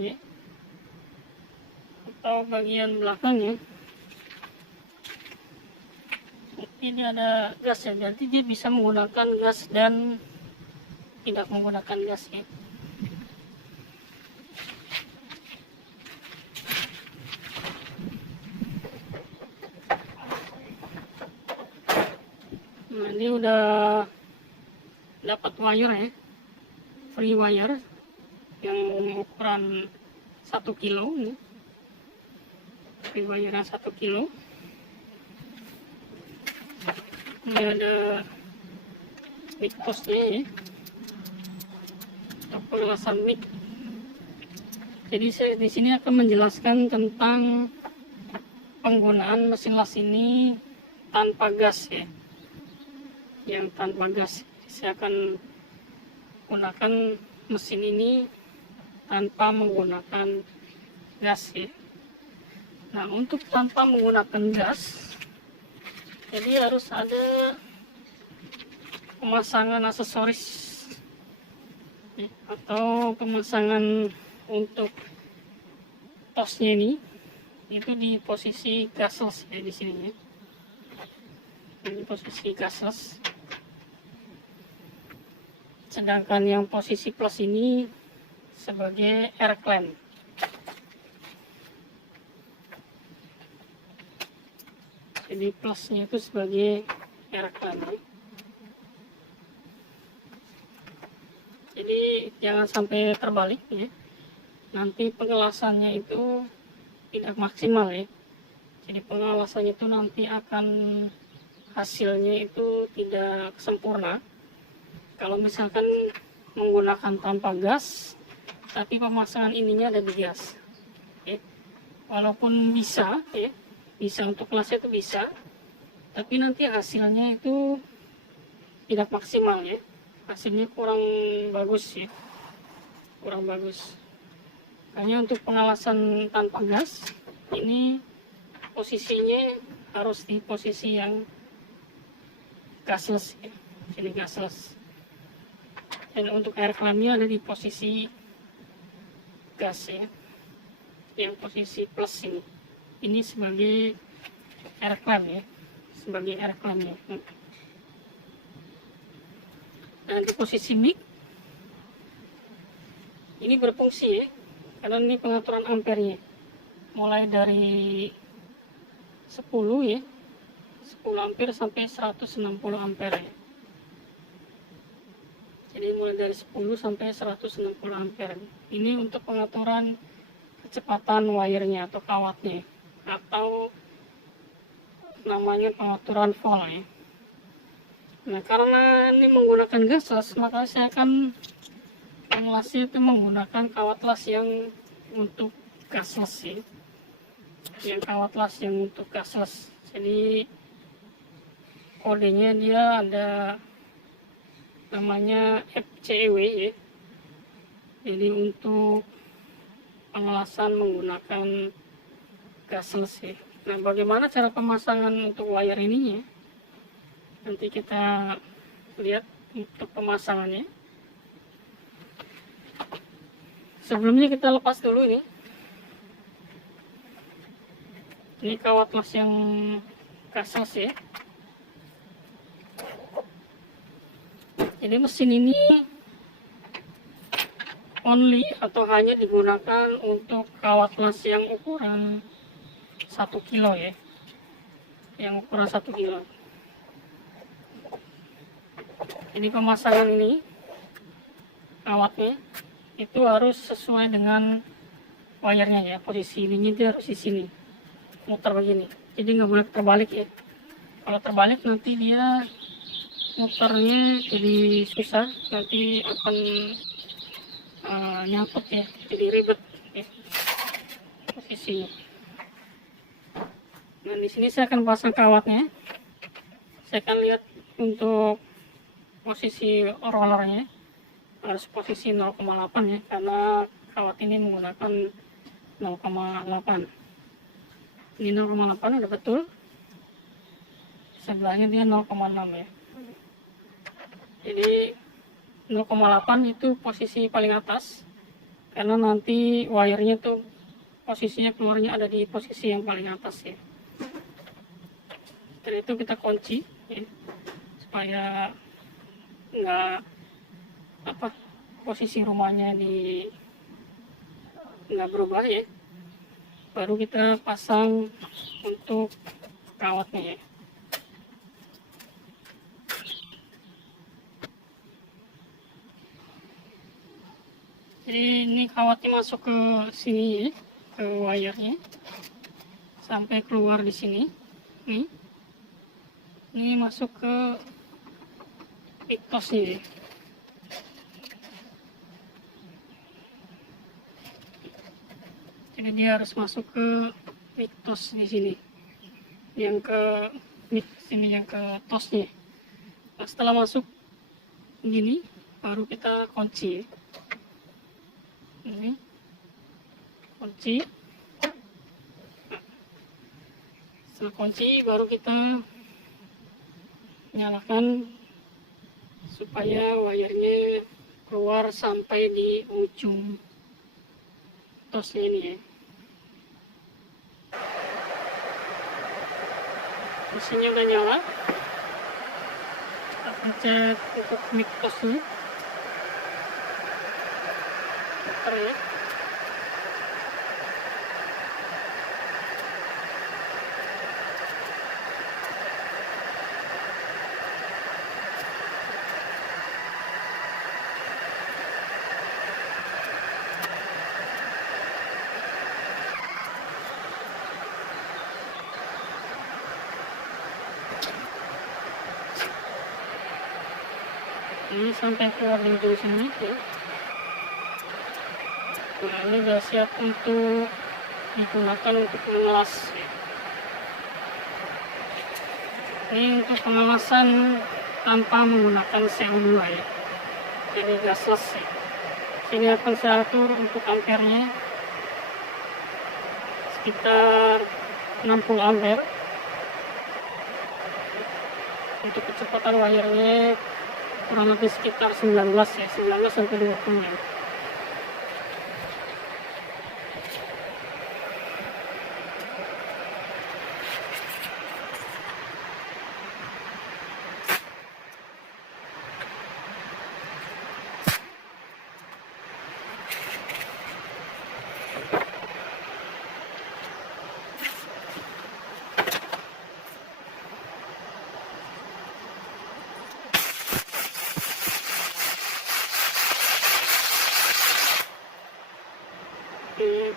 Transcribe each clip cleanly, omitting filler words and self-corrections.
ya, atau bagian belakangnya. Ini ada gas ya, jadi dia bisa menggunakan gas dan tidak menggunakan gas ya. Nah, ini udah dapat wire ya, free wire yang ukuran 1 kilo ini. Free wire 1 kilo. Ini ada mic postnya ya, untuk pengelasan mic. Jadi saya di sini akan menjelaskan tentang penggunaan mesin las ini tanpa gas ya. Yang tanpa gas, saya akan gunakan mesin ini tanpa menggunakan gas ya. Nah, untuk tanpa menggunakan gas, jadi harus ada pemasangan aksesoris ya, atau pemasangan untuk tosnya ini, itu di posisi gasless ya, di sini ya. Ini posisi gasless. Sedangkan yang posisi plus ini sebagai air clamp. Jadi plusnya itu sebagai air clamp. Jadi jangan sampai terbalik ya. Nanti pengelasannya itu tidak maksimal ya. Jadi pengelasannya itu nanti akan hasilnya itu tidak sempurna. Kalau misalkan menggunakan tanpa gas, tapi pemasangan ininya ada di gas. Ya. Walaupun bisa ya, bisa untuk kelasnya itu bisa, tapi nanti hasilnya itu tidak maksimal ya. Hasilnya kurang bagus ya, kurang bagus. Hanya untuk pengelasan tanpa gas, ini posisinya harus di posisi yang gasless ya. Ini gasless. Dan untuk air clampnya ada di posisi gas ya, yang posisi plus ini. Ini sebagai air clamp ya, sebagai air clamp ya. Dan di posisi mic ini berfungsi ya, karena ini pengaturan ampernya mulai dari 10 ya, 10 ampere sampai 160 ampere ya. Jadi mulai dari 10 sampai 160 ampere. Ini untuk pengaturan kecepatan wirenya atau kawatnya, atau namanya pengaturan volt ya. Nah, karena ini menggunakan gasless, maka saya akan mengelasnya itu menggunakan kawat las yang untuk gasless ya. Yang kawat las yang untuk gasless. Jadi kodenya dia ada namanya FCEW ya. Jadi untuk pengelasan menggunakan gasless ya. Nah, bagaimana cara pemasangan untuk wire ini ya? Nanti kita lihat untuk pemasangannya. Sebelumnya kita lepas dulu ini. Ini kawat las yang gasless ya. Jadi mesin ini only atau hanya digunakan untuk kawat las yang ukuran 1 kilo ya. Yang ukuran 1 kilo. Jadi pemasangan ini kawatnya itu harus sesuai dengan wire-nya ya. Posisi ininya dia harus di sini, muter begini. Jadi nggak boleh terbalik ya. Kalau terbalik nanti dia muternya jadi susah, nanti akan nyangkut ya, jadi ribet ya posisinya. Nah, di sini saya akan pasang kawatnya. Saya akan lihat untuk posisi rollernya harus posisi 0,8 ya, karena kawat ini menggunakan 0,8. Ini 0,8 udah betul. Sebelahnya dia 0,6 ya. Jadi 0,8 itu posisi paling atas, karena nanti wire-nya tuh posisinya keluarnya ada di posisi yang paling atas ya. Dan itu kita kunci ya, supaya nggak posisi rumahnya nggak berubah ya. Baru kita pasang untuk kawatnya ya. Jadi ini kawatnya masuk ke sini ya, ke wire-nya sampai keluar di sini. Ini masuk ke pictosnya ya. Jadi dia harus masuk ke pictos di sini, yang ke sini, yang ke tosnya. Nah, setelah masuk gini baru kita kunci. Ini kunci. Setelah kunci baru kita nyalakan supaya wire-nya keluar sampai di ujung tosnya ini ya. Mesinnya udah nyala. Kita pencet untuk mic tosnya. Putar ya. Ini sampai keluar di ujung sini ya. Nah, ini sudah siap untuk digunakan untuk mengelas ya. Ini untuk pengelasan tanpa menggunakan CO2 ya, jadi gasless ya. Ini akan saya atur untuk ampernya sekitar 60 ampere. Untuk kecepatan wire-nya kurang lebih sekitar 19 ya, 19 sampai 20 ya.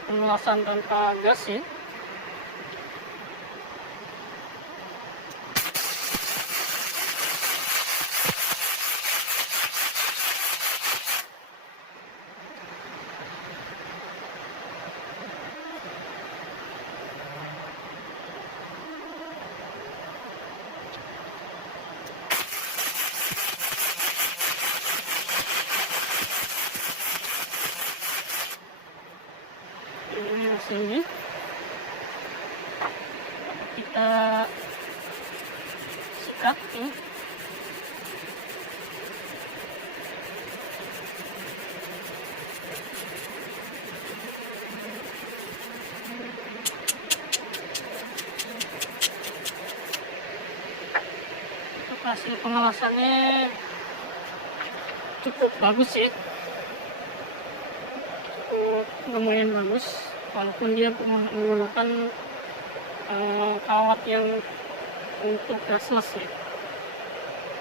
Pengelasan tanpa gas ya. Ini hasilnya. Kita sikat ya. Untuk hasil pengelasannya cukup bagus ya. Lumayan bagus, walaupun dia menggunakan kawat yang untuk gasless ya,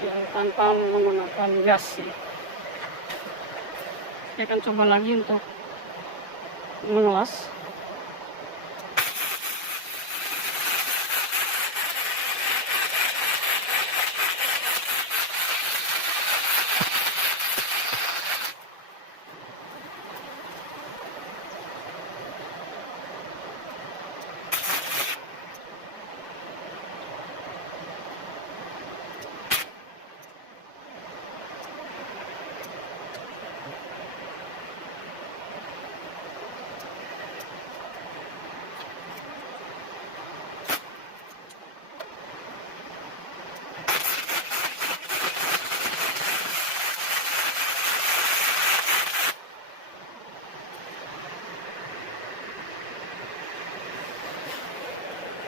yang tanpa menggunakan gas ya. Saya akan coba lagi untuk mengelas.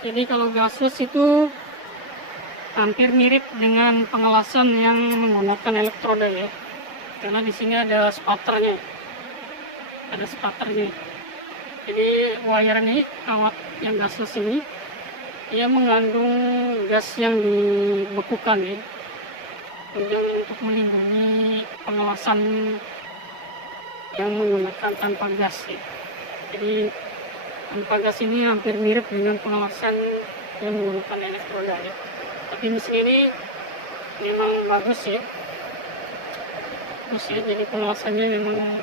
Jadi kalau gasless itu hampir mirip dengan pengelasan yang menggunakan elektroda ya, karena di sini ada spatternya, Jadi wire ini, kawat yang gasless ini, dia mengandung gas yang dibekukan ya, untuk melindungi pengelasan yang menggunakan tanpa gas ya. Jadi tanpa gas ini hampir mirip dengan pengelasan yang menggunakan elektroda ya. Tapi mesin ini memang bagus ya, jadi pengelasannya memang